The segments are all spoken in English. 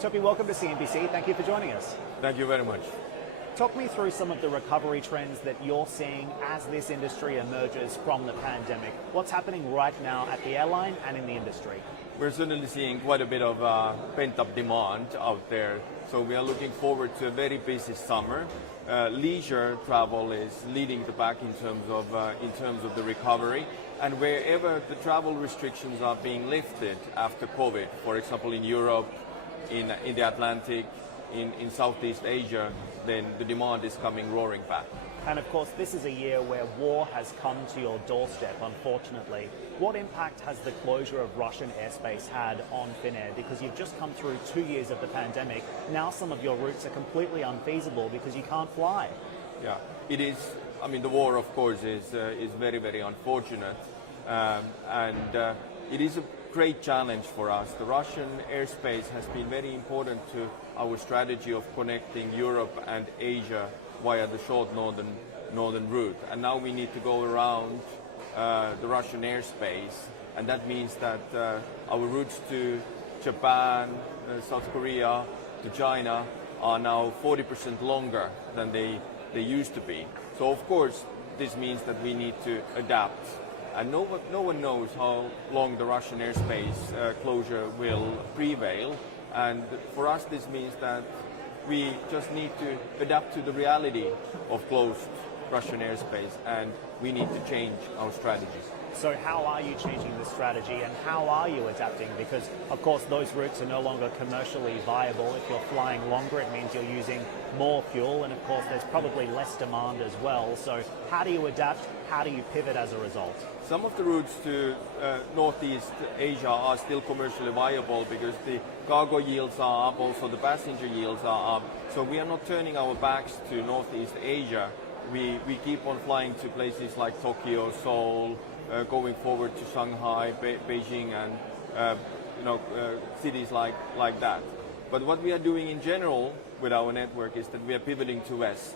Topi, welcome to CNBC. Thank you for joining us. Thank you very much. Talk me through some of the recovery trends that you're seeing as this industry emerges from the pandemic. What's happening right now at the airline and in the industry? We're certainly seeing quite a bit of pent-up demand out there. So we are looking forward to a very busy summer. Leisure travel is leading the pack in terms of the recovery. And wherever the travel restrictions are being lifted after COVID, for example in Europe, in the Atlantic, in Southeast Asia, then the demand is coming roaring back. And of course, this is a year where war has come to your doorstep, unfortunately. What impact has the closure of Russian airspace had on Finnair? Because you've just come through 2 years of the pandemic. Now some of your routes are completely unfeasible because you can't fly. Yeah, it is. I mean, the war, of course, is very, very unfortunate. It is a great challenge for us. The Russian airspace has been very important to our strategy of connecting Europe and Asia via the short northern route. And now we need to go around the Russian airspace, and that means that our routes to Japan, South Korea, to China are now 40% longer than they used to be. So of course this means that we need to adapt. And no one knows how long the Russian airspace closure will prevail. And for us, this means that we just need to adapt to the reality of closed Russian airspace, and we need to change our strategies. So how are you changing the strategy and how are you adapting? Because, of course, those routes are no longer commercially viable. If you're flying longer, it means you're using more fuel, and of course, there's probably less demand as well. So how do you adapt? How do you pivot as a result? Some of the routes to Northeast Asia are still commercially viable because the cargo yields are up, also the passenger yields are up. So we are not turning our backs to Northeast Asia. We keep on flying to places like Tokyo, Seoul, going forward to Shanghai, Beijing, and cities like that. But what we are doing in general with our network is that we are pivoting to West.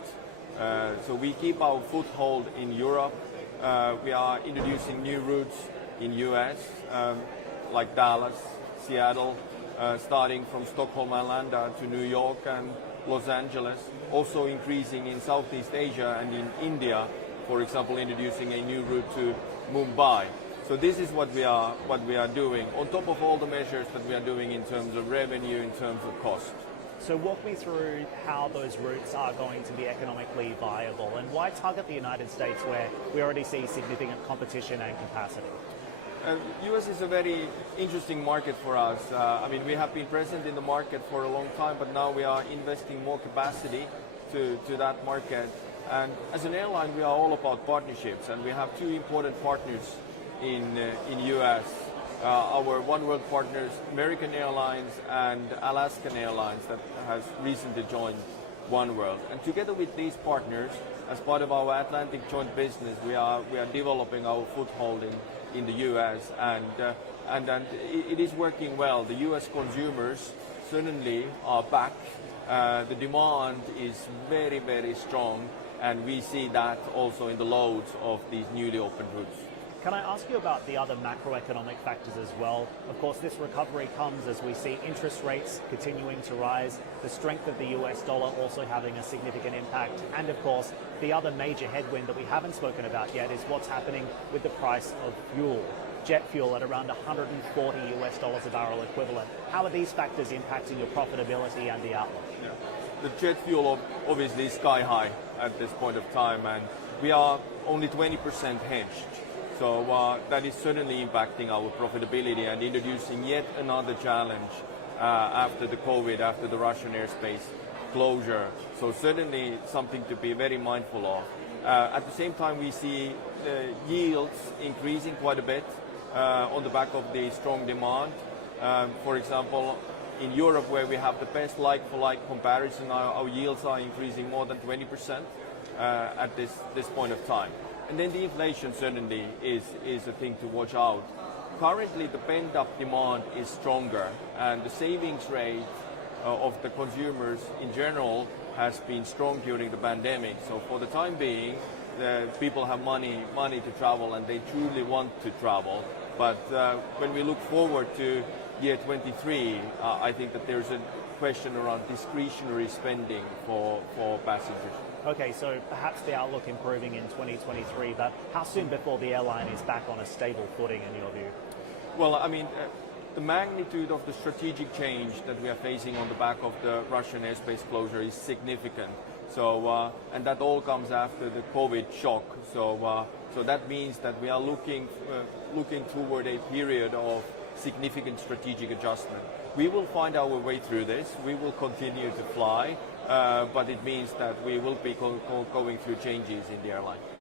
So we keep our foothold in Europe. We are introducing new routes in US, like Dallas, Seattle, starting from Stockholm, Atlanta to New York and Los Angeles. Also increasing in Southeast Asia and in India, for example, introducing a new route to Mumbai. So this is what we are doing, on top of all the measures that we are doing in terms of revenue, in terms of cost. So walk me through how those routes are going to be economically viable, and why target the United States where we already see significant competition and capacity? US is a very interesting market for us. I mean, we have been present in the market for a long time, but now we are investing more capacity to that market. And as an airline, we are all about partnerships, and we have two important partners in US. Our One World partners, American Airlines and Alaskan Airlines, that has recently joined One World. And together with these partners, as part of our Atlantic joint business, we are developing our foothold in the US, and it is working well. The US consumers certainly are back. The demand is very, very strong, and we see that also in the loads of these newly opened routes. Can I ask you about the other macroeconomic factors as well? Of course, this recovery comes as we see interest rates continuing to rise, the strength of the US dollar also having a significant impact, and of course, the other major headwind that we haven't spoken about yet is what's happening with the price of fuel. Jet fuel at around $140 a barrel equivalent. How are these factors impacting your profitability and the outlook? Yeah. The jet fuel obviously is sky high at this point of time, and we are only 20% hedged. So that is certainly impacting our profitability and introducing yet another challenge after the COVID, after the Russian airspace closure. So certainly something to be very mindful of. At the same time, we see yields increasing quite a bit on the back of the strong demand. For example, in Europe, where we have the best like-for-like comparison, our yields are increasing more than 20% at this point of time. And then the inflation certainly is a thing to watch out. Currently, the pent-up demand is stronger, and the savings rate of the consumers in general has been strong during the pandemic. So for the time being, people have money to travel, and they truly want to travel. But when we look forward to year 23, I think that there's a question around discretionary spending for passengers. Okay, so perhaps the outlook improving in 2023, but how soon before the airline is back on a stable footing in your view? Well, I mean, the magnitude of the strategic change that we are facing on the back of the Russian airspace closure is significant. So, and that all comes after the COVID shock. So, so that means that we are looking toward a period of significant strategic adjustment. We will find our way through this. We will continue to fly, but it means that we will be going through changes in the airline.